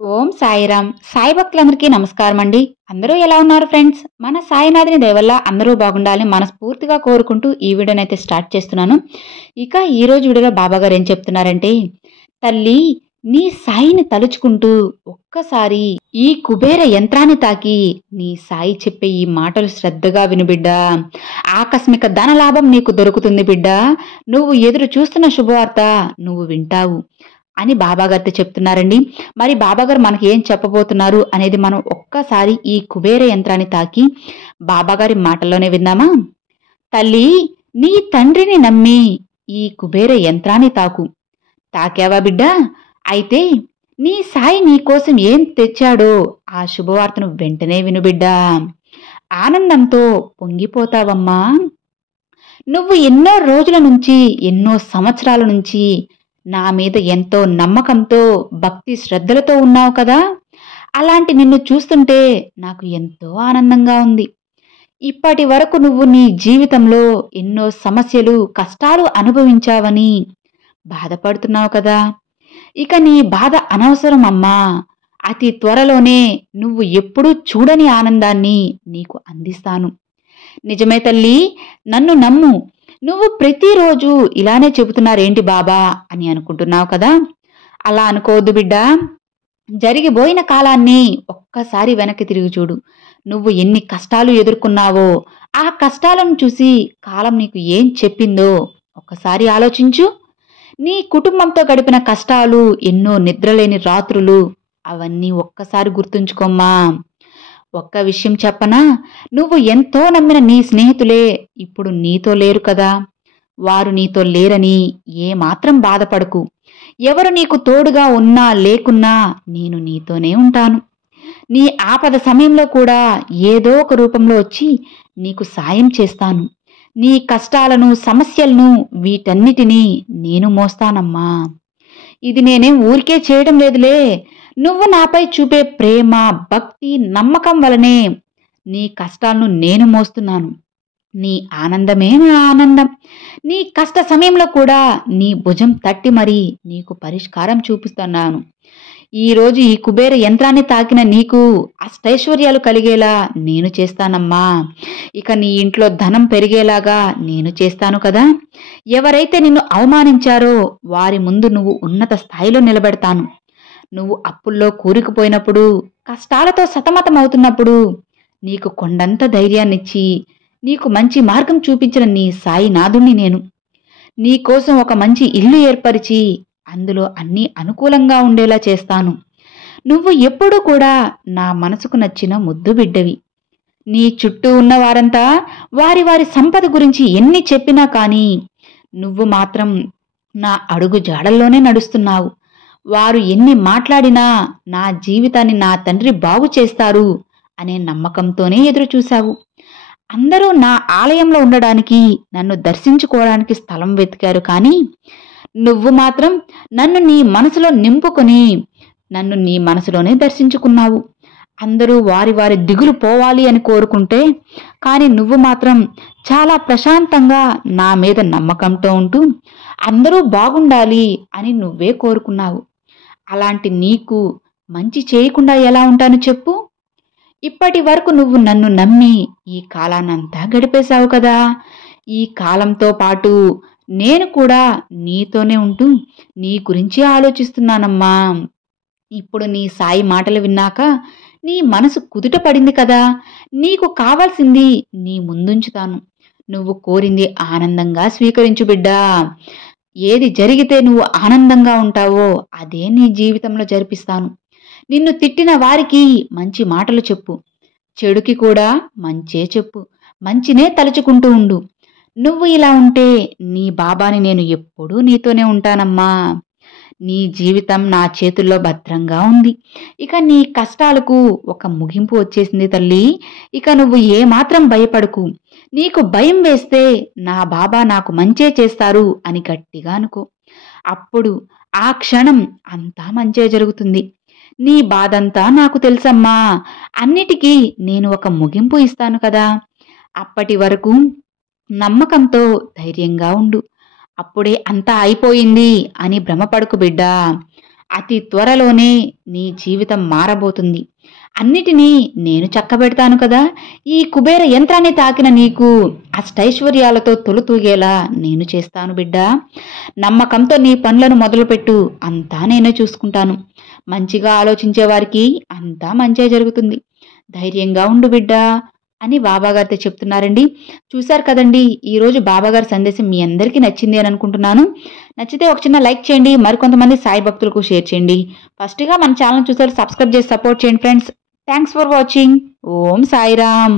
ఓం సాయిరామ్. సాయి భక్తులందరికీ నమస్కారం అండి. అందరూ ఎలా ఉన్నారు ఫ్రెండ్స్? మన సాయినాథుని దయ వల్ల అందరూ బాగుండాలని మనస్ఫూర్తిగా కోరుకుంటూ ఈ వీడియోనైతే స్టార్ట్ చేస్తున్నాను. ఇక ఈరోజు వీడియోలో బాబాగారు ఏం చెప్తున్నారంటే, తల్లి నీ సాయిని తలుచుకుంటూ ఒక్కసారి ఈ కుబేర యంత్రాన్ని తాకి నీ సాయి చెప్పే ఈ మాటలు శ్రద్ధగా విను బిడ్డా. ఆకస్మిక ధనలాభం నీకు దొరుకుతుంది బిడ్డా. నువ్వు ఎదురు చూస్తున్న శుభవార్త నువ్వు వింటావు అని బాబాగారితో చెప్తున్నారండి. మరి బాబాగారు మనకి ఏం చెప్పబోతున్నారు అనేది మనం ఒక్కసారి ఈ కుబేర యంత్రాన్ని తాకి బాబాగారి మాటల్లోనే విందామా? తల్లి నీ తండ్రిని నమ్మి ఈ కుబేర యంత్రాన్ని తాకు. తాకావా బిడ్డా? అయితే నీ సాయి నీకోసం ఏం తెచ్చాడో ఆ శుభవార్తను వెంటనే విను బిడ్డా. ఆనందంతో పొంగిపోతావమ్మా. నువ్వు ఎన్నో రోజుల నుంచి, ఎన్నో సంవత్సరాల నుంచి నా మీద ఎంతో నమ్మకంతో, భక్తి శ్రద్ధలతో ఉన్నావు కదా. అలాంటి నిన్ను చూస్తుంటే నాకు ఎంతో ఆనందంగా ఉంది. ఇప్పటి వరకు నువ్వు నీ జీవితంలో ఎన్నో సమస్యలు, కష్టాలు అనుభవించావని బాధపడుతున్నావు కదా. ఇక నీ బాధ అనవసరం అమ్మా. అతి త్వరలోనే నువ్వు ఎప్పుడూ చూడని ఆనందాన్ని నీకు అందిస్తాను. నిజమే తల్లి, నన్ను నమ్ము. నువ్వు ప్రతిరోజు ఇలానే చెబుతున్నారేంటి బాబా అని అనుకుంటున్నావు కదా. అలా అనుకోవద్దు బిడ్డా. జరిగిపోయిన కాలాన్ని ఒక్కసారి వెనక్కి తిరిగి చూడు. నువ్వు ఎన్ని కష్టాలు ఎదుర్కొన్నావో ఆ కష్టాలను చూసి కాలం నీకు ఏం చెప్పిందో ఒక్కసారి ఆలోచించు. నీ కుటుంబంతో గడిపిన కష్టాలు, ఎన్నో నిద్రలేని రాత్రులు, అవన్నీ ఒక్కసారి గుర్తుంచుకోమ్మా. ఒక్క విషయం చెప్పనా? నువ్వు ఎంతో నమ్మిన నీ స్నేహితులే ఇప్పుడు నీతో లేరు కదా. వారు నీతో లేరని ఏమాత్రం బాధపడకు. ఎవరు నీకు తోడుగా ఉన్నా లేకున్నా నేను నీతోనే ఉంటాను. నీ ఆపద సమయంలో కూడా ఏదో ఒక రూపంలో వచ్చి నీకు సాయం చేస్తాను. నీ కష్టాలను, సమస్యలను వీటన్నిటినీ నేను మోస్తానమ్మా. ఇది నేనేం ఊరికే చేయడం లేదులే. నువ్వు నాపై చూపే ప్రేమ, భక్తి, నమ్మకం వలనే నీ కష్టాలను నేను మోస్తున్నాను. నీ ఆనందమే నా ఆనందం. నీ కష్ట సమయంలో కూడా నీ భుజం తట్టి మరీ నీకు పరిష్కారం చూపిస్తున్నాను. ఈరోజు ఈ కుబేర యంత్రాన్ని తాకిన నీకు అష్టైశ్వర్యాలు కలిగేలా నేను చేస్తానమ్మా. ఇక నీ ఇంట్లో ధనం పెరిగేలాగా నేను చేస్తాను కదా. ఎవరైతే నిన్ను అవమానించారో వారి ముందు నువ్వు ఉన్నత స్థాయిలో నిలబెడతాను. నువ్వు అప్పుల్లో కూరుకుపోయినప్పుడు, కష్టాలతో సతమతమవుతున్నప్పుడు నీకు కొండంత ధైర్యాన్నిచ్చి, నీకు మంచి మార్గం చూపించిన నీ సాయినాథుణ్ణి నేను. నీకోసం ఒక మంచి ఇల్లు ఏర్పరిచి అందులో అన్నీ అనుకూలంగా ఉండేలా చేస్తాను. నువ్వు ఎప్పుడూ కూడా నా మనసుకు నచ్చిన ముద్దు బిడ్డవి. నీ చుట్టూ ఉన్న వారంతా వారి వారి సంపద గురించి ఎన్ని చెప్పినా కానీ నువ్వు మాత్రం నా అడుగు జాడల్లోనే నడుస్తున్నావు. వారు ఎన్ని మాట్లాడినా నా జీవితాన్ని నా తండ్రి బాగు చేస్తారు అనే నమ్మకంతోనే ఎదురుచూశావు. అందరూ నా ఆలయంలో ఉండడానికి, నన్ను దర్శించుకోవడానికి స్థలం వెతికారు కానీ నువ్వు మాత్రం నన్ను నీ మనసులో నింపుకొని నన్ను నీ మనసులోనే దర్శించుకున్నావు. అందరూ వారి వారి దిగులు పోవాలి అని కోరుకుంటే, కానీ నువ్వు మాత్రం చాలా ప్రశాంతంగా నా మీద నమ్మకంతో ఉంటూ అందరూ బాగుండాలి అని నువ్వే కోరుకున్నావు. అలాంటి నీకు మంచి చేయకుండా ఎలా ఉంటాను చెప్పు? ఇప్పటి వరకు నువ్వు నన్ను నమ్మి ఈ కాలాన్నంతా గడిపేశావు కదా. ఈ కాలంతో పాటు నేను కూడా నీతోనే ఉంటూ నీ గురించి ఆలోచిస్తున్నానమ్మా. ఇప్పుడు నీ సాయి మాటలు విన్నాక నీ మనసు కుదుట పడింది కదా. నీకు కావాల్సింది నీ ముందుంచుతాను. నువ్వు కోరింది ఆనందంగా స్వీకరించు బిడ్డా. ఏది జరిగితే నువ్వు ఆనందంగా ఉంటావో అదే నీ జీవితంలో జరిపిస్తాను. నిన్ను తిట్టిన వారికి మంచి మాటలు చెప్పు. చెడుకి కూడా మంచే చెప్పు. మంచినే తలుచుకుంటూ ఉండు. నువ్వు ఇలా ఉంటే నీ బాబాని నేను ఎప్పుడూ నీతోనే ఉంటానమ్మా. నీ జీవితం నా చేతుల్లో భద్రంగా ఉంది. ఇక నీ కష్టాలకు ఒక ముగింపు వచ్చేసింది తల్లి. ఇక నువ్వు ఏమాత్రం భయపడకు. నీకు భయం వేస్తే నా బాబా నాకు మంచే చేస్తారు అని గట్టిగా అనుకో. అప్పుడు ఆ క్షణం అంతా మంచే జరుగుతుంది. నీ బాధంతా నాకు తెలుసమ్మా. అన్నిటికీ నేను ఒక ముగింపు ఇస్తాను కదా. అప్పటి వరకు నమ్మకంతో ధైర్యంగా ఉండు. అప్పుడే అంతా అయిపోయింది అని భ్రమపడకు బిడ్డా. అతి త్వరలోనే నీ జీవితం మారబోతుంది. అన్నిటినీ నేను చక్కబెడతాను కదా. ఈ కుబేర యంత్రాన్ని తాకిన నీకు అష్టైశ్వర్యాలతో తొలుతూగేలా నేను చేస్తాను బిడ్డా. నమ్మకంతో నీ పనులను మొదలుపెట్టు, అంతా నేనే చూసుకుంటాను. మంచిగా ఆలోచించే వారికి అంతా మంచే జరుగుతుంది. ధైర్యంగా ఉండు బిడ్డా అని బాబాగారితో చెప్తున్నారండి. చూశారు కదండి, ఈరోజు బాబాగారి సందేశం మీ అందరికీ నచ్చింది అని అనుకుంటున్నాను. నచ్చితే ఒక చిన్న లైక్ చేయండి, మరికొంతమంది సాయి భక్తులకు షేర్ చేయండి. ఫస్ట్గా మన ఛానల్ చూసారు, సబ్స్క్రైబ్ చేసి సపోర్ట్ చేయండి friends. Thanks for watching. Om Sairam.